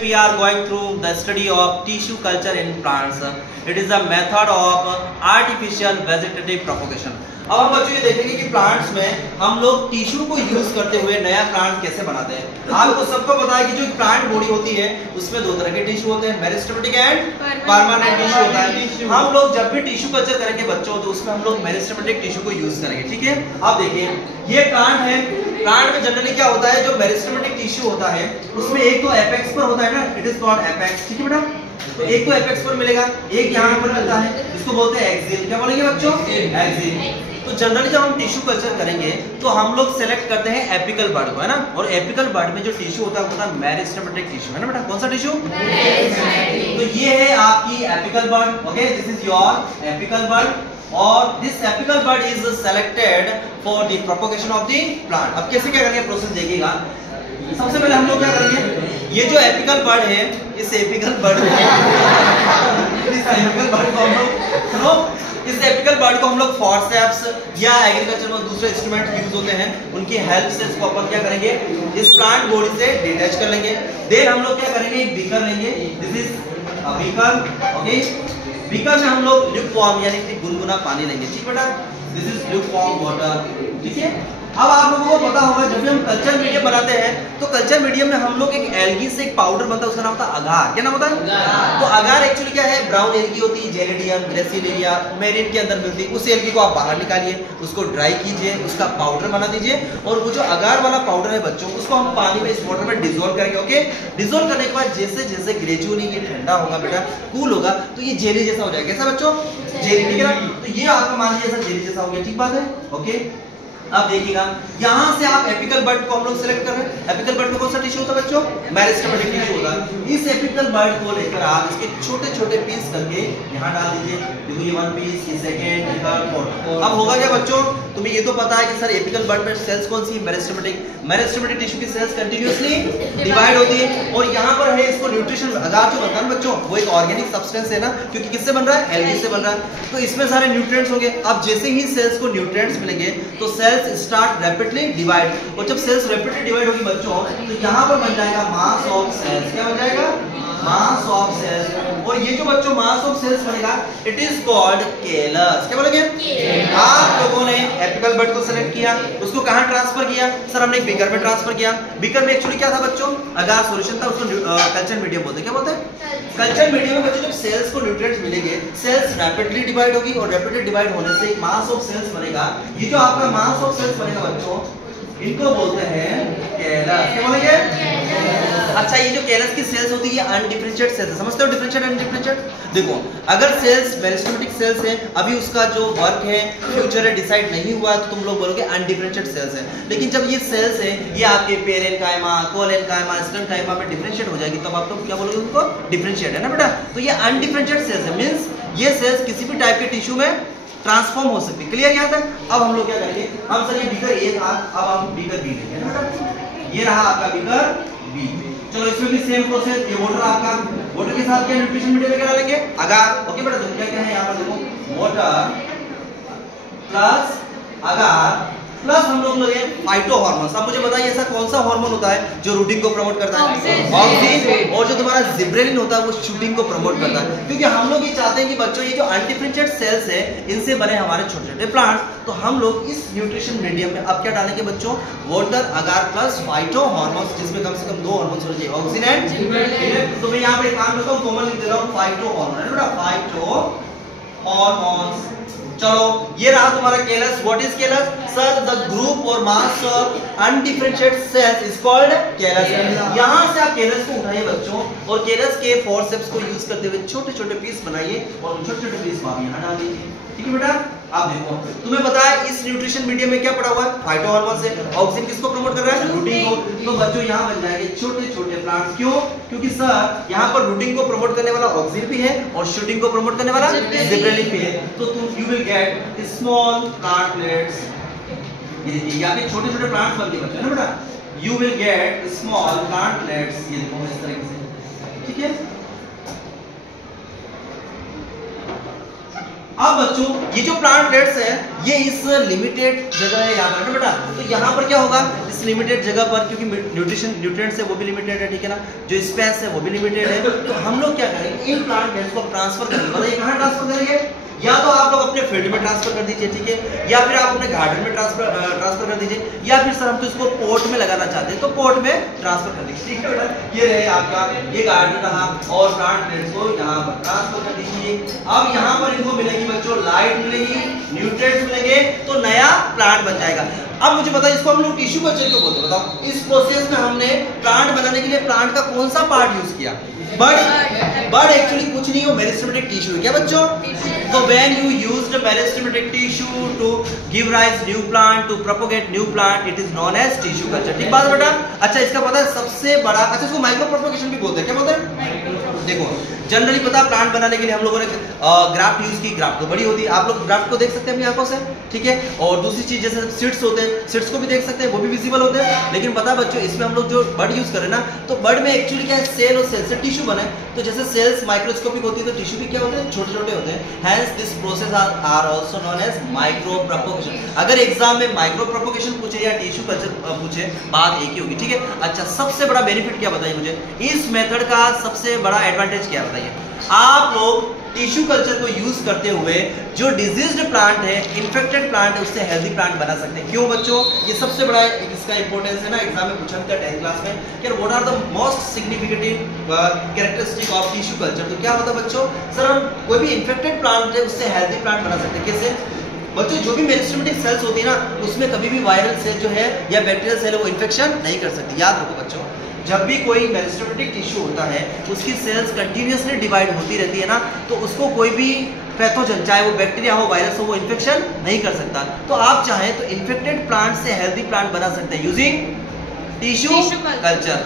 We are going through the study of tissue culture in plants. It is a method of artificial vegetative propagation. अब हम बच्चों ये देखेंगे कि plants में हम लोग टिश्यू को यूज करते हुए नया प्लांट कैसे बनाते हैं। आपको सबको पता है कि जो प्लांट बॉडी होती है उसमें दो तरह के टिश्यू होते हैं, मेरिस्टेमेटिक एंड परमानेंट टिश्यू होता है। हम लोग जब भी टिश्यू कल्चर करेंगे बच्चों तो उसमें हम लोग मेरिस्टेमेटिक टिश्यू को यूज करेंगे, ठीक है। अब देखिए ये प्लांट है, प्लांट में जनरली क्या होता है, जो मेरिस्टेमेटिक टिश्यू होता है उसमें एक तो एपेक्स पर होता है ना, इट इज कॉल्ड एपेक्स, ठीक है बेटा। तो एक तो एपेक्स पर मिलेगा, एक यहाँ पर मिलता है, इसको बोलते हैं एक्सिल। क्या बोलेंगे बच्चों? एक्सिल। तो जनरली जब हम टिश्यू कल्चर करेंगे तो हम लोग सेलेक्ट करते हैं एपिकल बर्ड को, है ना। और एपिकल बर्ड में जो टिश्यू होता है वो होता है मेरिस्टेमेटिक टिश्यू, है ना बेटा। कौन सा टिश्यू? तो ये है आपकी apical bud, okay, this is your apical bud. और this apical bud is selected for the propagation of the plant. अब कैसे क्या करेंगे, प्रोसेस देखिएगा। सबसे पहले हम लोग क्या करेंगे, ये जो एपिकल बर्ड है, इस एपिकल बर्ड इस एपिकल बर्ड को हम लोग फॉरसेप्स या एग्रीकल्चर में दूसरे इंस्ट्रूमेंट यूज होते हैं, उनकी हेल्प से इसको अपन क्या करेंगे, इस प्लांट बॉडी से डिटैच कर लेंगे। देन हम लोग क्या करेंगे, एक बीकर लेंगे, this is a beaker, okay. Beaker में हम लोग ल्यूकवार्म यानी कि गुनगुना पानी लेंगे, ठीक बेटा, दिस इज ल्यूकवार्म वाटर, ठीक है। अब आप लोगों को पता होगा जब भी हम कल्चर मीडियम बनाते हैं तो कल्चर मीडियम में हम लोग एक एल्गी से एक पाउडर बनता है, उसका नाम होता है अगार। क्या नाम होता है? तो अगार एक्चुअली क्या है, ब्राउन एल्गी होती है, जेनेडियम, ग्रेसिलिया, मेरिन के अंदर मिलती है। उस एल्गी को आप बाहर निकालिए, उसको ड्राई कीजिए, उसका पाउडर बना दीजिए, और वो जो अगार वाला पाउडर है बच्चों, उसको हम पानी में, इस वाटर में डिजोल्व करेंगे, ओके। डिजोल्व करने के बाद जैसे जैसे ग्रेजुअली ये ठंडा होगा बेटा, कूल होगा, तो ये जेली जैसा हो जाएगा। कैसा बच्चों? जेली, ठीक है ना। तो ये आपका मान लीजिए ऐसा जेली जैसा हो गया, ठीक बात है, ओके। अब देखिएगा यहाँ से आप एपिकल बर्ड को हम लोग सिलेक्ट कर रहे हैं। एपिकल बर्ड में कौन सा टिश्यू होता है बच्चों? मेरिस्टेमेटिक टिश्यू होता है। इस एपिकल बर्ड को लेकर आप इसके छोटे छोटे पीस करके यहाँ डाल दीजिए। देखो ये वन पीस, ये सेकंड, ये थर्ड, फोर्थ। अब होगा क्या बच्चों, तुम्हें ये तो पता है कि सर एपिकल बर्ड में सेल्स कौन सी है? मेरिस्टेमेटिक। मेरिस्टेमेटिक टिश्यू की सेल्स कंटिन्यूअसली डिवाइड होती है, और यहाँ पर है इसको न्यूट्रिशन। अगार जो बनता है बच्चों वो एक ऑर्गेनिक सब्सटेंस है ना, क्योंकि किससे बन रहा है? एल्गी से बन रहा है। तो इसमें सारे न्यूट्रिएंट्स होंगे। अब जैसे ही सेल्स को न्यूट्रिएंट्स मिलेंगे तो सेल्स स्टार्ट रैपिडली डिवाइड, और जब सेल्स रैपिडली डिवाइड होगी बच्चों तो यहाँ पर बन जाएगा मास ऑफ सेल्स। क्या बन जाएगा? Mass of cells. और ये जो बच्चों मास ऑफ सेल्स बनेगा, इट इज कॉल्ड केलस। क्या बोलेंगे? आप लोगों ने एपिकल बर्ड को सेलेक्ट किया, उसको कहाँ ट्रांसफर किया? सर हमने एक बीकर में ट्रांसफर किया। बीकर में एक्चुअली क्या था बच्चों? अगार सॉल्यूशन था, उसको कल्चर मीडियम बोलते हैं। क्या बोलते हैं? कल्चर मीडियम में बच्चों जब सेल्स को न्यूट्रिएंट्स मिलेंगे, सेल्स रैपिडली डिवाइड होगी, और रैपिडली डिवाइड होने से एक मास ऑफ सेल्स बनेगा। ये जो आपका मास ऑफ सेल्स बनेगा बच्चों, इनको बोलते हैं केलस। क्या बोलेंगे? अच्छा, ये जो केलस की सेल्स होती है अनडिफरेंशिएट सेल्स है। समझते हो डिफरेंशिएट अनडिफरेंशिएट? देखो, अगर सेल्स मेरिस्टेमेटिक सेल्स है, अभी उसका जो वर्क है, फ्यूचर है, डिसाइड नहीं हुआ, तो तुम लोग बोलोगे अनडिफरेंशिएट सेल्स है। लेकिन जब ये सेल्स है, ये आपके पेरेन्काइमा, कोलेन्काइमा, स्टेनकाइमा में डिफरेंशिएट हो जाएगी, तब आप लोग क्या बोलोगे? उनको डिफरेंशिएट, है ना बेटा। तो ये अनडिफरेंशिएट सेल्स है, मींस ये सेल्स किसी भी टाइप के टिश्यू में ट्रांसफॉर्म हो सकती है। क्लियर यहाँ तक? अब हम लोग क्या करेंगे, हम सर ये बीकर ए था, अब हम बीकर बी लेंगे, है ना। ये रहा आपका बीकर बी। चलो इसमें भी सेम प्रोसेस। ये वाटर आपका, वाटर के साथ क्या न्यूट्रिशन मीडियम वगैरह लेंगे? अगार, ओके बेटा। तो क्या क्या है यहाँ पर देखो, वाटर प्लस अगार प्लस हम लोग लगे फाइटो हार्मोन। अब मुझे बताइए ऐसा कौन सा हार्मोन होता है जो रूटिंग को प्रमोट करता है? ऑक्सीन। और जो तुम्हारा जिब्रेलिन होता है वो शूटिंग को प्रमोट करता है। क्योंकि हम लोग ये चाहते हैं कि बच्चों ये जो अनडिफरेंशिएट सेल्स है, इनसे बने हमारे छोटे छोटे प्लांट्स, तो हम लोग इस न्यूट्रिशन मीडियम में अब क्या डालेंगे बच्चों? वाटर, अगार प्लस फाइटो हार्मोन्स, जिसमें कम से कम दो हार्मोन्स होने चाहिए, ऑक्सीन एंड जिब्रेलिन। तो मैं यहाँ पे एक काम करता हूँ, कॉमन लिख दे रहा हूँ फाइटो हार्मोन, है ना, फाइटो हार्मोन्स। चलो ये रहा तुम्हारा callus. What is callus? Sir the group और mass of undifferentiated cells is called callus. यहां से आप केलस को उठाइए बच्चों, और केलस के फोर्सेप्स को यूज करते हुए छोटे छोटे पीस बनाइए, और छोटे छोटे पीस आप यहां डाल दीजिए, ठीक है बेटा। आप देखो, तुम्हें पता है इस न्यूट्रिशन मीडियम में क्या पड़ा हुआ है? फाइटो हार्मोन से। ऑक्सीन किसको प्रमोट कर रहा है? रूटिंग को। तो बच्चों यहाँ बन जाएंगे छोटे छोटे प्लांट्स। क्यों? क्योंकि सर यहाँ पर रूटिंग को प्रमोट करने वाला ऑक्सीन भी है, और शूटिंग को प्रमोट करने वाला जिब्रेलिन भी है। तो तुम you will get small plantlets. ये आपके छोटे छोटे प्लांट्स बन के बच्चे, है ना बेटा। You will get small plantlets. ये देखो इस तरीके से, ठीक है। अब बच्चों ये जो प्लांटलेट्स है ये इस लिमिटेड जगह है यहाँ पर बेटा, तो यहाँ पर क्या होगा इस लिमिटेड जगह पर, क्योंकि न्यूट्रिएंट्स है वो भी लिमिटेड है, ठीक है ना, जो स्पेस है वो भी लिमिटेड है, तो हम लोग क्या करेंगे इन प्लांटलेट्स को ट्रांसफर करेंगे। बताइए कहाँ ट्रांसफर करेंगे? या तो आप लोग अपने फील्ड में ट्रांसफर कर दीजिए, ठीक है, या फिर आप अपने गार्डन में ट्रांसफर कर दीजिए, या फिर सर हम तो इसको पोर्ट में लगाना चाहते हैं तो पोर्ट में ट्रांसफर कर दीजिए, ठीक है बेटा। ये रहे आपका ये गार्डन रहा और प्लांटलेट्स को यहाँ पर ट्रांसफर कर दीजिए। अब यहाँ पर इनको मिलेगी बच्चों लाइट मिलेगी, न्यूट्रिएंट्स मिलेंगे, तो नया प्लांट बन जाएगा। अब मुझे बताइए इसको हम लोग टिश्यू कल्चर क्यों बोलते हैं? बताओ इस प्रोसेस में हमने प्लांट बनाने के लिए प्लांट का कौन सा पार्ट यूज किया? बड एक्चुअली कुछ नहीं हो मेरिस्टेमेटिक टिश्यू है क्या बच्चों? तो when you used meristematic tissue to give rise new plant, to propagate new plant, it is known as tissue culture. ठीक बात है बेटा? अच्छा इसका पता है सबसे बड़ा, अच्छा इसको माइक्रो प्रोपोगेशन भी बोलते हैं, क्या बोलते हैं? देखो जनरली पता प्लांट बनाने के लिए हम लोगों ने ग्राफ्ट यूज की, ग्राफ्ट तो बड़ी होती है, आप लोग ग्राफ्ट को देख सकते हैं अपनी आंखों से, ठीक है, और दूसरी चीज जैसे सीड्स होते हैं, सीड्स को भी देख सकते हैं, वो भी विजिबल होते हैं, लेकिन पता बच्चों इसमें हम लोग जो बड यूज करें ना, तो बड में एक्चुअली क्या है सेल और सेल से टिश्यू बने, तो जैसे सेल्स माइक्रोस्कोपिक होती है तो टिश्यू भी क्या होते हैं छोटे छोटे होते हैं, hence this process are also known as micro propagation. अगर एग्जाम में माइक्रो प्रोपोगेशन पूछे या टिश्यू कल्चर पूछे बात एक ही होगी, ठीक है। अच्छा सबसे बड़ा बेनिफिट क्या बताइए मुझे इस मेथड का, सबसे बड़ा एडवांटेज क्या बताइए? आप लोग टिश्यू कल्चर को यूज करते हुए जो डिजीज्ड प्लांट है, इन्फेक्टेड प्लांट है, उससे हेल्दी प्लांट बना सकते हैं। क्यों बच्चों? ये सबसे बड़ा इसका इंपॉर्टेंस है ना, एग्जाम में पूछा था 10th क्लास में कि what are the most significant characteristic of tissue culture. तो क्या होता है बच्चों? सर हम कोई भी इन्फेक्टेड प्लांट है उससे हेल्दी प्लांट बना सकते हैं। कैसे बच्चों? जो भी मेरिस्टेमेटिक सेल्स होती है ना उसमें कभी भी वायरल सेल जो है या बैक्टीरियल सेल है वो इन्फेक्शन नहीं कर सकती। याद रखो बच्चों, जब भी कोई मेरिस्टेमेटिक टिश्यू होता है उसकी सेल्स कंटिन्यूअसली डिवाइड होती रहती है ना, तो उसको कोई भी पैथोजन चाहे वो बैक्टीरिया हो वायरस हो वो इन्फेक्शन नहीं कर सकता। तो आप चाहें तो इन्फेक्टेड प्लांट से हेल्दी प्लांट बना सकते हैं यूजिंग टिश्यू कल्चर।